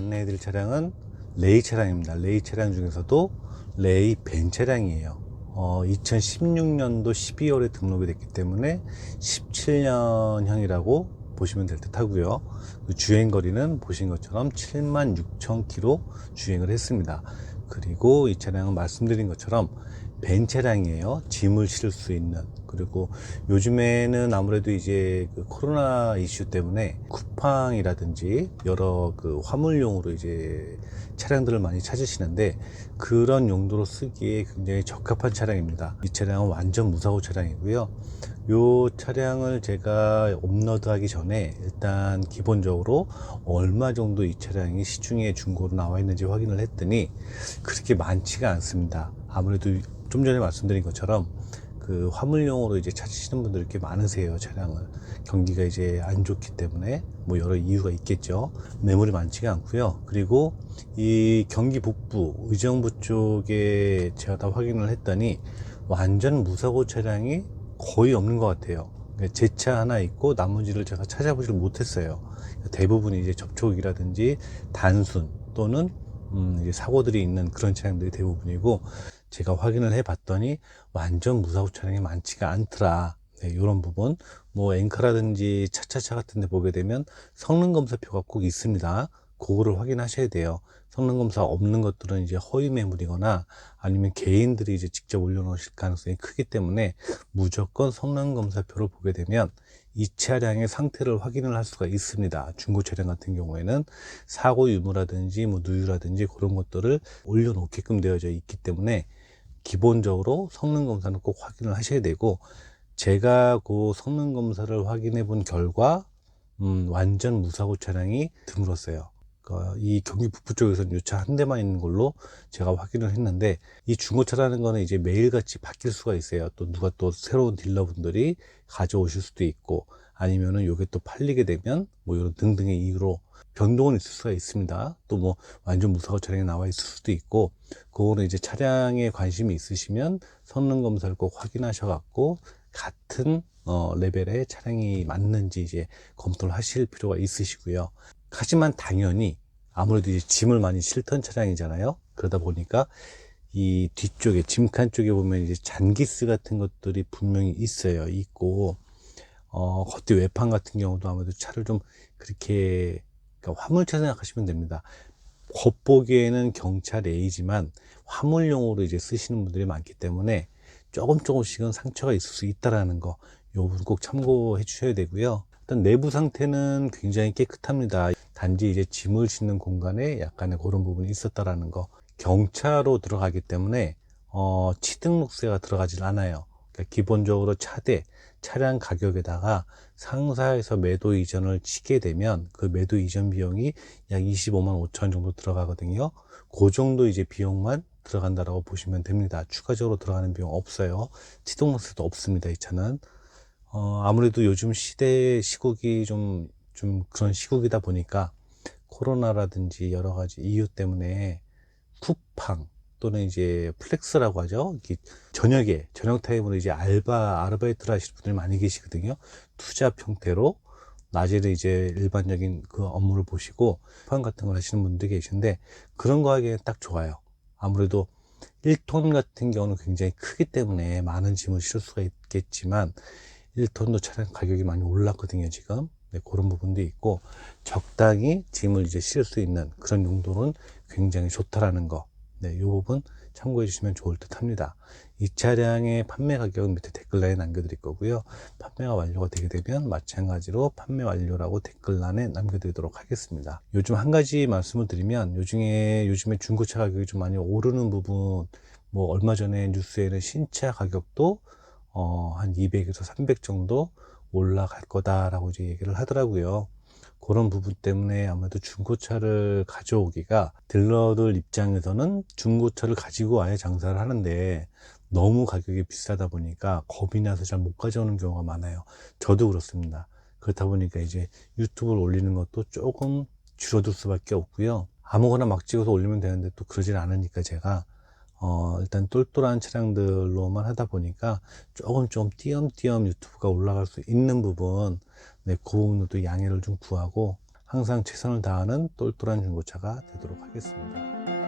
안내해 드릴 차량은 레이 차량입니다. 레이 차량 중에서도 레이 벤 차량이에요. 2016년도 12월에 등록이 됐기 때문에 17년형이라고 보시면 될 듯 하고요. 그 주행거리는 보신 것처럼 76,000km 주행을 했습니다. 그리고 이 차량은 말씀드린 것처럼 벤 차량이에요. 짐을 실을 수 있는. 그리고 요즘에는 아무래도 이제 그 코로나 이슈 때문에 쿠팡이라든지 여러 그 화물용으로 이제 차량들을 많이 찾으시는데, 그런 용도로 쓰기에 굉장히 적합한 차량입니다. 이 차량은 완전 무사고 차량이고요. 요 차량을 제가 업로드하기 전에 일단 기본적으로 얼마 정도 이 차량이 시중에 중고로 나와 있는지 확인을 했더니 그렇게 많지가 않습니다. 아무래도 좀 전에 말씀드린 것처럼 그 화물용으로 이제 찾으시는 분들이 꽤 많으세요. 차량을 경기가 이제 안 좋기 때문에 뭐 여러 이유가 있겠죠. 매물이 많지가 않고요. 그리고 이 경기 북부 의정부 쪽에 제가 다 확인을 했더니 완전 무사고 차량이 거의 없는 것 같아요. 제 차 하나 있고 나머지를 제가 찾아보질 못했어요. 대부분 이제 접촉이라든지 단순 또는 이제 사고들이 있는 그런 차량들이 대부분이고, 제가 확인을 해 봤더니 완전 무사고 차량이 많지가 않더라. 네, 이런 부분, 뭐 엔카라든지 차차차 같은 데 보게 되면 성능 검사표가 꼭 있습니다. 그거를 확인하셔야 돼요. 성능 검사 없는 것들은 이제 허위 매물이거나 아니면 개인들이 이제 직접 올려놓으실 가능성이 크기 때문에 무조건 성능 검사표를 보게 되면 이 차량의 상태를 확인을 할 수가 있습니다. 중고 차량 같은 경우에는 사고 유무라든지 뭐 누유라든지 그런 것들을 올려놓게끔 되어져 있기 때문에 기본적으로 성능 검사는 꼭 확인을 하셔야 되고, 제가 그 성능 검사를 확인해 본 결과 완전 무사고 차량이 드물었어요. 이 경기 북부 쪽에서는 이 차 한 대만 있는 걸로 제가 확인을 했는데, 이 중고차라는 거는 이제 매일같이 바뀔 수가 있어요. 또 누가 또 새로운 딜러분들이 가져오실 수도 있고, 아니면은 요게 또 팔리게 되면 뭐 이런 등등의 이유로 변동은 있을 수가 있습니다. 또 뭐 완전 무사고 차량이 나와 있을 수도 있고, 그거는 이제 차량에 관심이 있으시면 성능 검사를 꼭 확인하셔 갖고 같은 레벨의 차량이 맞는지 이제 검토를 하실 필요가 있으시고요. 하지만 당연히 아무래도 이제 짐을 많이 실던 차량이잖아요. 그러다 보니까 이 뒤쪽에 짐칸 쪽에 보면 이제 잔기스 같은 것들이 분명히 있어요. 있고 겉에 외판 같은 경우도 아무래도 차를 좀 그렇게, 그러니까 화물차 생각하시면 됩니다. 겉보기에는 경차 레이지만 화물용으로 이제 쓰시는 분들이 많기 때문에 조금씩은 상처가 있을 수 있다라는 거, 요 부분 꼭 참고해 주셔야 되고요. 일단 내부 상태는 굉장히 깨끗합니다. 단지 이제 짐을 싣는 공간에 약간의 그런 부분이 있었다라는 거. 경차로 들어가기 때문에 취등록세가 들어가질 않아요. 그러니까 기본적으로 차량 가격에다가 상사에서 매도 이전을 치게 되면 그 매도 이전 비용이 약 25만 5천 정도 들어가거든요. 그 정도 이제 비용만 들어간다라고 보시면 됩니다. 추가적으로 들어가는 비용 없어요. 취등록세도 없습니다. 이 차는 아무래도 요즘 시국이 좀 그런 시국이다 보니까 코로나라든지 여러 가지 이유 때문에 쿠팡 또는 이제 플렉스라고 하죠. 이렇게 저녁 타임으로 이제 아르바이트를 하시는 분들이 많이 계시거든요. 투잡 형태로 낮에는 이제 일반적인 그 업무를 보시고 쿠팡 같은 걸 하시는 분들이 계신데, 그런 거 하기엔 딱 좋아요. 아무래도 1톤 같은 경우는 굉장히 크기 때문에 많은 짐을 실을 수가 있겠지만 1톤도 차량 가격이 많이 올랐거든요, 지금. 네, 그런 부분도 있고, 적당히 짐을 이제 실을 수 있는 그런 용도는 굉장히 좋다라는 거. 네, 이 부분 참고해 주시면 좋을 듯 합니다. 이 차량의 판매 가격은 밑에 댓글란에 남겨드릴 거고요. 판매가 완료가 되게 되면 마찬가지로 판매 완료라고 댓글란에 남겨드리도록 하겠습니다. 요즘 한 가지 말씀을 드리면, 요즘에 중고차 가격이 좀 많이 오르는 부분, 뭐 얼마 전에 뉴스에는 신차 가격도 한 200에서 300 정도 올라갈 거다라고 이제 얘기를 하더라고요. 그런 부분 때문에 아무래도 중고차를 가져오기가, 딜러들 입장에서는 중고차를 가지고 아예 장사를 하는데 너무 가격이 비싸다 보니까 겁이 나서 잘 못 가져오는 경우가 많아요. 저도 그렇습니다. 그렇다 보니까 이제 유튜브를 올리는 것도 조금 줄어들 수밖에 없고요. 아무거나 막 찍어서 올리면 되는데 또 그러진 않으니까 제가 일단 똘똘한 차량들로만 하다 보니까 조금 띄엄띄엄 유튜브가 올라갈 수 있는 부분, 네, 그 부분도 양해를 좀 구하고, 항상 최선을 다하는 똘똘한 중고차가 되도록 하겠습니다.